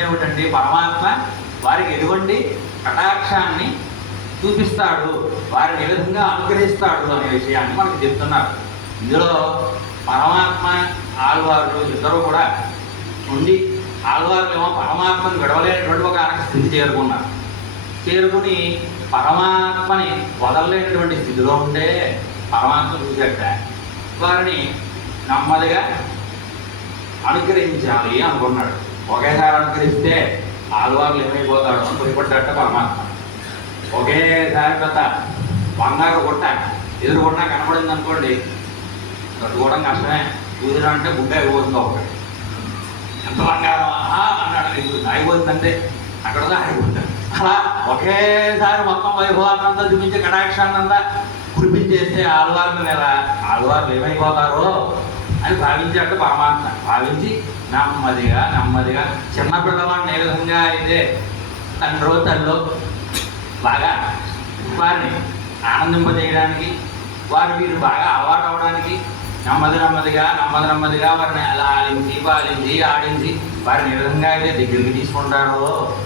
ఏమిటండి? పరమాత్మ వారికి ఎటువంటి కటాక్షాన్ని చూపిస్తాడు. వారిని ఏ విధంగా అనుగ్రహిస్తాడు అనే విషయాన్ని మనకు చెప్తున్నారు. ఇందులో పరమాత్మ ఆళ్వారు ఇద్దరు కూడా ఉండి ఆళ్వారులు ఏమో పరమాత్మను విడవలేనటువంటి ఒక ఆయన స్థితి చేరుకున్నారు. చేరుకుని పరమాత్మని వదలలేనటువంటి స్థితిలో ఉంటే పరమాత్మ చూసేట వారిని నెమ్మదిగా అనుగ్రహించాలి అనుకున్నాడు. ఒకేసారి అనుగ్రహిస్తే ఆళ్వార్లు ఏమైపోతాడు అని భయపడ్డట పరమాత్మ ఒకేసారి పెద్ద బంగారు గుట్ట. ఎదురుకుండా కనపడింది అనుకోండి కట్టుకోవడం కష్టమే. కుదిరా అంటే గుడ్డ అయిపోతుంది ఒకటి. ఎంత బంగారం? అన్నాడు అయిపోతుంది అయిపోతుందంటే అక్కడతో ఆగిపోతాడు అలా ఒకేసారి మొత్తం వైభవాన్నంతా చూపించి కటాక్షాన్నంతా కురిపించేస్తే ఆళ్వార్లు లేదా ఆళ్వార్లు ఏమైపోతారో? అని భావించాడు పరమాత్మ. భావించి నెమ్మదిగా నెమ్మదిగా చిన్న పిల్లవాడిని ఏ విధంగా అయితే తండ్రో తల్లో బాగా వారిని ఆనందింపజేయడానికి వారు వీరు బాగా అలవాటు అవడానికి నెమ్మది నెమ్మదిగా నెమ్మది నెమ్మదిగా వారిని అలా ఆలించి పాలించి ఆడించి వారిని ఏ విధంగా అయితే దగ్గరికి తీసుకుంటారో